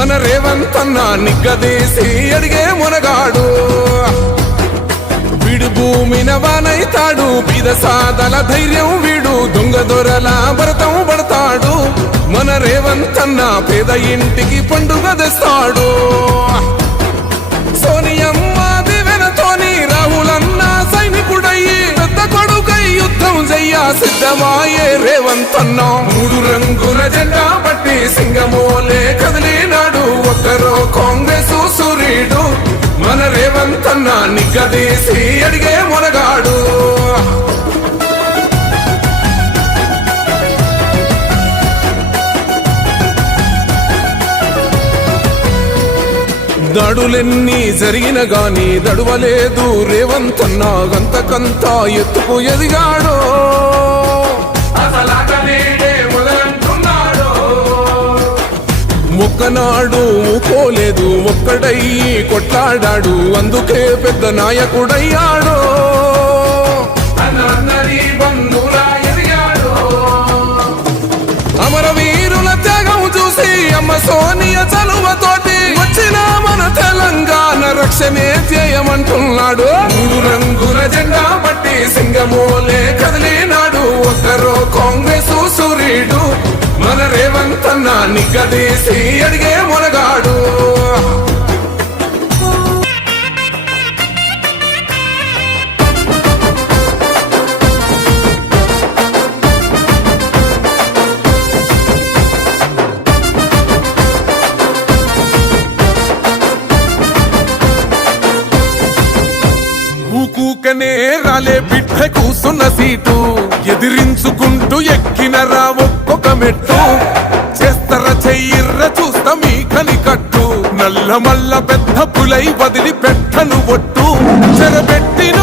మన రేవంతన్న నిగ్గదీసి అడిగే మునగాడు వీడు భూమిన వానైతాడు బీద సాదల ధైర్యం వీడు దొంగ దొరల భరతం పడతాడు మన రేవంతన్న పేద ఇంటికి పండుగ తెస్తాడు సోనియమ్మ దివెనతోని రాహులన్న సైనికుడయ్యి పెద్ద కొడుకై యుద్ధం చెయ్య సిద్ధమాయే రేవంతన్న మూడు రంగుల జెండా పట్టి సింగమోలే కదిలినాడు ఒక్కరో కాంగ్రెస్ సూర్యుడు మన రేవంతన్న నిగ్గదీసి అడిగే మునగాడు దాడులెన్ని జరిగిన గాని దడువలేదు రేవంతన్న గంతకంతా ఎత్తుకు ఎదిగాడో ఒక్కనాడు పోలేదు ఒక్కడయ్యి కొట్లాడాడు అందుకే పెద్ద నాయకుడయ్యాడు అమరవీరుల త్యాగం చూసి అమ్మ సోనియ చలువతోటి వచ్చిన మన తెలంగాణ రక్షణే చేయమంటున్నాడు మూడు రంగుల జెండా పట్టి సింగమోలే కదిలినాడు ఒక్కరో కాంగ్రెస్ సూర్యుడు మన రేవంతన్న నిగ్గదీసి అడిగే మునగాడు ఊకూకనే రాలే బిడ్డ కూసున్న సీటు ఎదిరించుకుంటూ ఎక్కినరా ఒక్కొక్క మెట్టు చేస్తర చెయ్యిర్ర చూస్తా మీ కనికట్టు నల్ల మల్ల పెద్ద పులై వదిలి పెట్టను ఒట్టు చెరబెట్టిన